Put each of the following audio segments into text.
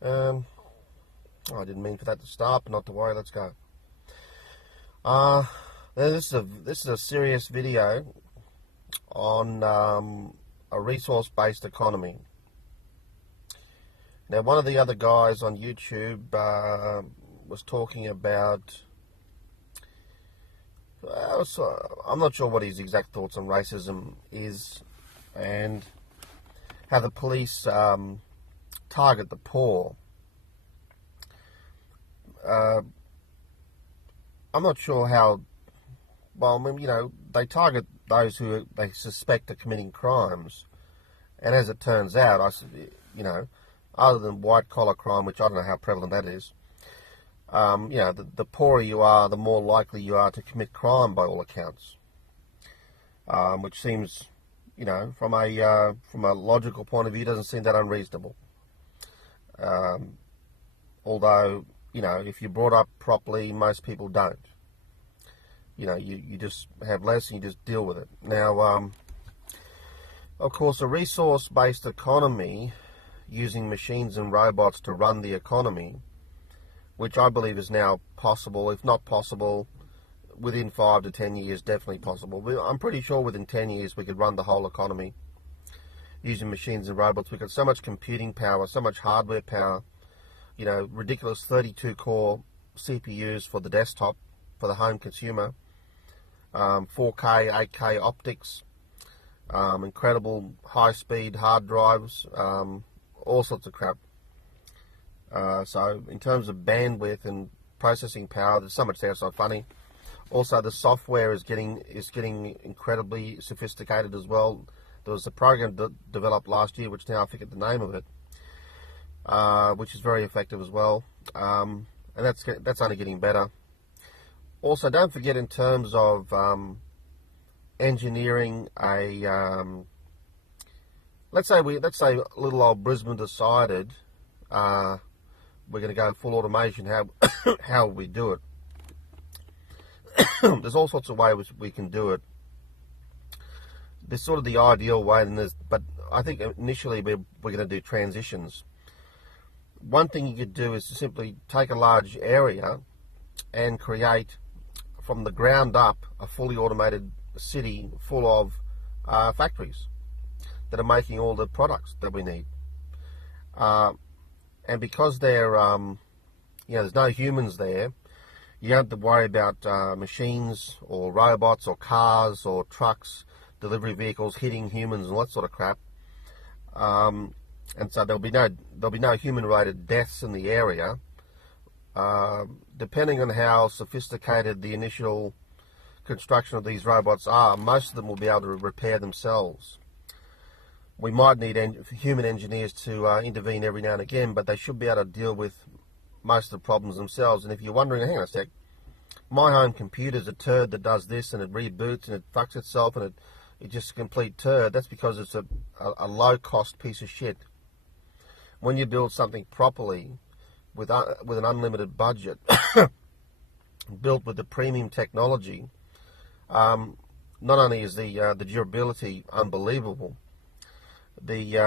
Um, I didn't mean for that to start, but not to worry. Let's go. Uh, this is a serious video on a resource-based economy. Now, one of the other guys on YouTube was talking about. I'm not sure what his exact thoughts on racism is, and how the police target the poor. I'm not sure how. Well, I mean, they target those who they suspect are committing crimes, and as it turns out, other than white collar crime, which I don't know how prevalent that is, the poorer you are, the more likely you are to commit crime by all accounts. Which seems, from a logical point of view, doesn't seem that unreasonable. Although, if you're brought up properly, most people don't. You just have less and you just deal with it. Now, of course, a resource-based economy using machines and robots to run the economy, which I believe is now possible, if not possible, within 5 to 10 years, definitely possible. I'm pretty sure within 10 years we could run the whole economy using machines and robots. We've got so much computing power, so much hardware power, ridiculous 32-core CPUs for the desktop, for the home consumer, 4K, 8K optics, incredible high-speed hard drives, all sorts of crap. So in terms of bandwidth and processing power, there's so much there, it's not funny. Also, the software is getting incredibly sophisticated as well. There was a program developed last year, which now I forget the name of it, which is very effective as well, and that's only getting better. Also, don't forget, in terms of engineering let's say little old Brisbane decided we're going to go full automation. How we do it? There's all sorts of ways we can do it. There's sort of the ideal way, but I think initially we're going to do transitions. One thing you could do is to simply take a large area and create from the ground up a fully automated city full of factories that are making all the products that we need. And because there's no humans there, you don't have to worry about machines or robots or cars or trucks, delivery vehicles hitting humans and all that sort of crap. And so there'll be no human-related deaths in the area. Depending on how sophisticated the initial construction of these robots are, most of them will be able to repair themselves. We might need human engineers to intervene every now and again, but they should be able to deal with most of the problems themselves. And if you're wondering, hang on a sec, my home computer's a turd that does this and it reboots and it fucks itself and it's just a complete turd, that's because it's a low-cost piece of shit. When you build something properly, with an unlimited budget, built with the premium technology, not only is the durability unbelievable, the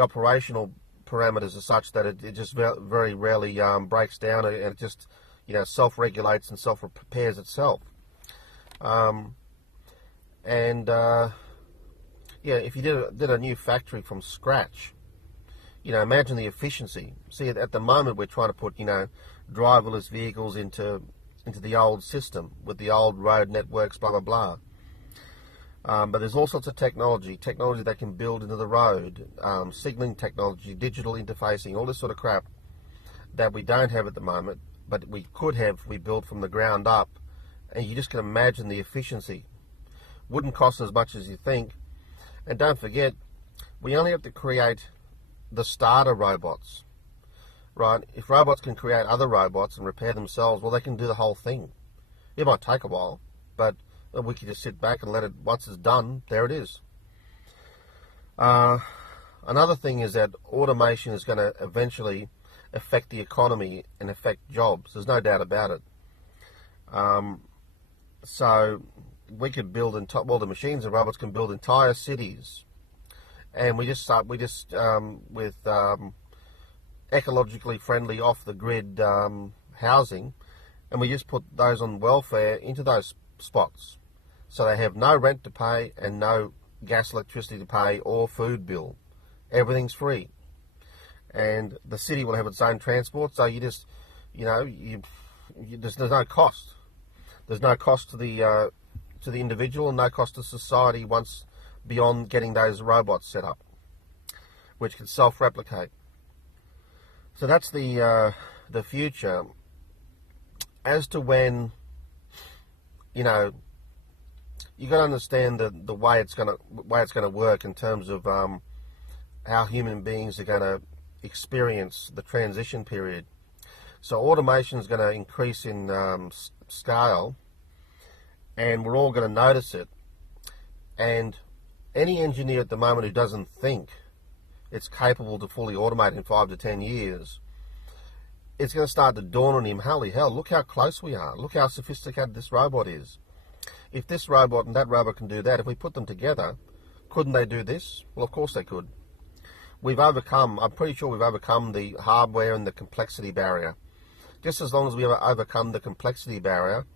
operational parameters are such that it just very rarely breaks down, and it just self-regulates and self-repairs itself. If you did a new factory from scratch, imagine the efficiency. See, at the moment we're trying to put, driverless vehicles into the old system with the old road networks, blah, blah, blah. But there's all sorts of technology that can build into the road, signaling technology, digital interfacing, all this sort of crap that we don't have at the moment, but we could have if we built from the ground up. And you just can imagine the efficiency. Wouldn't cost as much as you think. And don't forget, we only have to create the starter robots, right? If robots can create other robots and repair themselves, well, they can do the whole thing. It might take a while, but we can just sit back and let it, once it's done, there it is. Another thing is that automation is going to eventually affect the economy and affect jobs. There's no doubt about it. So we could build the machines and robots can build entire cities, and we just start with ecologically friendly, off-the-grid housing, and we just put those on welfare into those spots. So they have no rent to pay and no gas, electricity to pay or food bill. Everything's free. And the city will have its own transport, so you just, there's no cost. There's no cost to the individual and no cost to society once beyond getting those robots set up, which can self-replicate. So that's the future. As to when, you got to understand the way it's gonna work in terms of how human beings are going to experience the transition period. So automation is going to increase in scale, and we're all going to notice it. And any engineer at the moment who doesn't think it's capable to fully automate in 5 to 10 years, it's going to start to dawn on him, holy hell, look how close we are. Look how sophisticated this robot is. If this robot and that robot can do that, if we put them together, couldn't they do this? Well, of course they could. I'm pretty sure we've overcome the hardware and the complexity barrier. Just as long as we overcome the complexity barrier,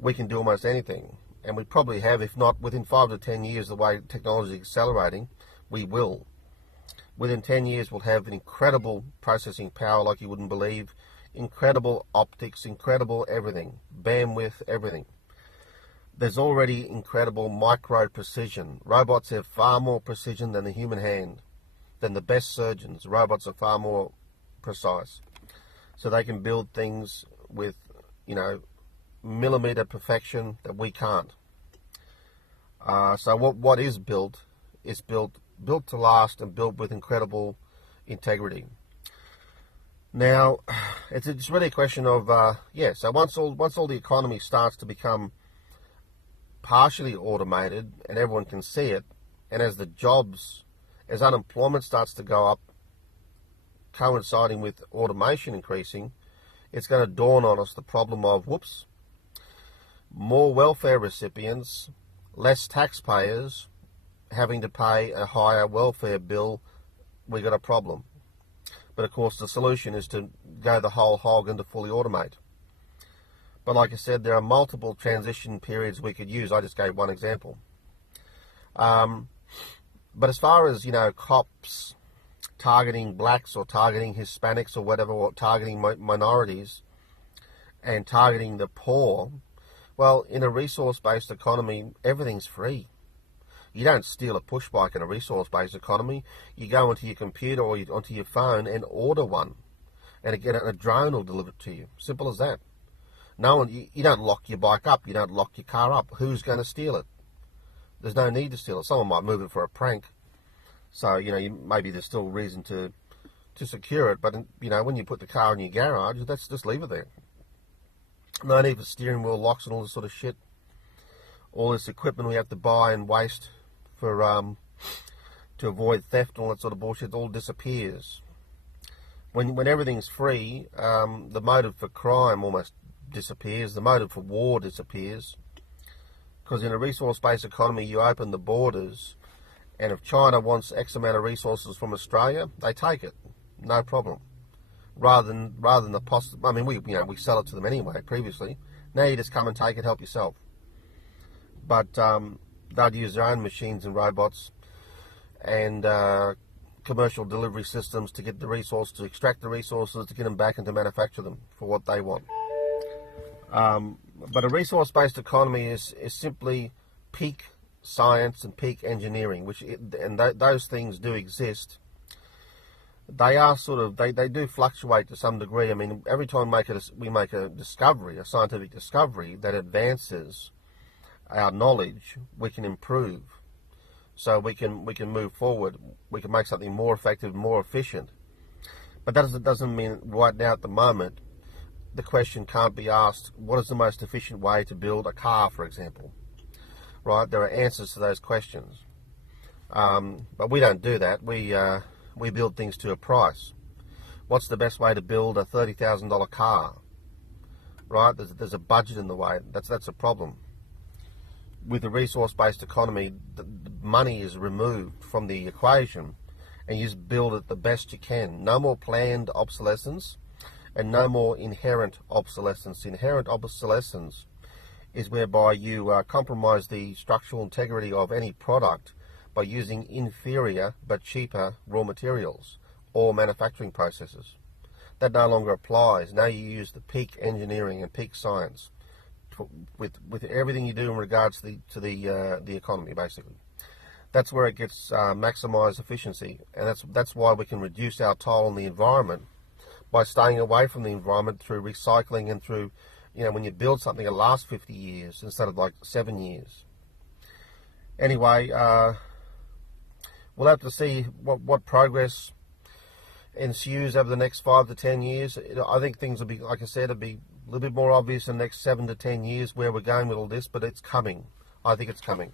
we can do almost anything. And we probably have, if not within 5 to 10 years, the way technology is accelerating, we will. Within 10 years, we'll have an incredible processing power like you wouldn't believe, incredible optics, incredible everything, bandwidth, everything. There's already incredible micro precision. Robots have far more precision than the human hand. Than the best surgeons. Robots are far more precise. So they can build things with, millimeter perfection that we can't. So what is built to last and built with incredible integrity. Now, it's really a question of, so once all the economy starts to become partially automated and everyone can see it, and as unemployment starts to go up, coinciding with automation increasing, it's going to dawn on us the problem of, more welfare recipients, less taxpayers having to pay a higher welfare bill. We got a problem. But of course the solution is to go the whole hog and to fully automate. But like I said, there are multiple transition periods we could use. I just gave one example. But as far as, cops targeting blacks or targeting Hispanics or whatever, or targeting minorities and targeting the poor, well, in a resource-based economy, everything's free. You don't steal a push bike in a resource-based economy. You go onto your computer or onto your phone and order one. And again, a drone will deliver it to you. Simple as that. You don't lock your bike up. You don't lock your car up. Who's going to steal it? There's no need to steal it. Someone might move it for a prank. So, maybe there's still reason to secure it. But, when you put the car in your garage, let's just leave it there. No need for steering wheel locks and all this sort of shit. All this equipment we have to buy and waste for to avoid theft and all that sort of bullshit, all disappears. When everything's free, the motive for crime almost disappears. The motive for war disappears. Because in a resource-based economy, you open the borders, and if China wants X amount of resources from Australia, they take it, no problem. Rather than we sell it to them anyway. Previously, now you just come and take it, help yourself. But they'd use their own machines and robots and commercial delivery systems to get the resources, to extract the resources, to get them back and to manufacture them for what they want. But a resource-based economy is simply peak science and peak engineering, those things do exist. They are they do fluctuate to some degree. I mean, every time we make a discovery, a scientific discovery that advances our knowledge, we can improve. So we can move forward. We can make something more effective, more efficient. But that doesn't mean right now at the moment the question can't be asked, what is the most efficient way to build a car, for example? Right? There are answers to those questions. But we don't do that. We build things to a price. What's the best way to build a $30,000 car? Right? There's a budget in the way. That's a problem. With a resource-based economy, the money is removed from the equation, and you just build it the best you can. No more planned obsolescence and no more inherent obsolescence. Inherent obsolescence is whereby you compromise the structural integrity of any product by using inferior but cheaper raw materials or manufacturing processes. That no longer applies. Now you use the peak engineering and peak science with everything you do in regards to the economy, basically. That's where it gets maximised efficiency, and that's why we can reduce our toll on the environment by staying away from the environment through recycling and through, when you build something it lasts 50 years instead of like 7 years. Anyway, we'll have to see what progress ensues over the next 5 to 10 years. I think things will be, like I said, it'll be a little bit more obvious in the next 7 to 10 years where we're going with all this, but it's coming. I think it's coming.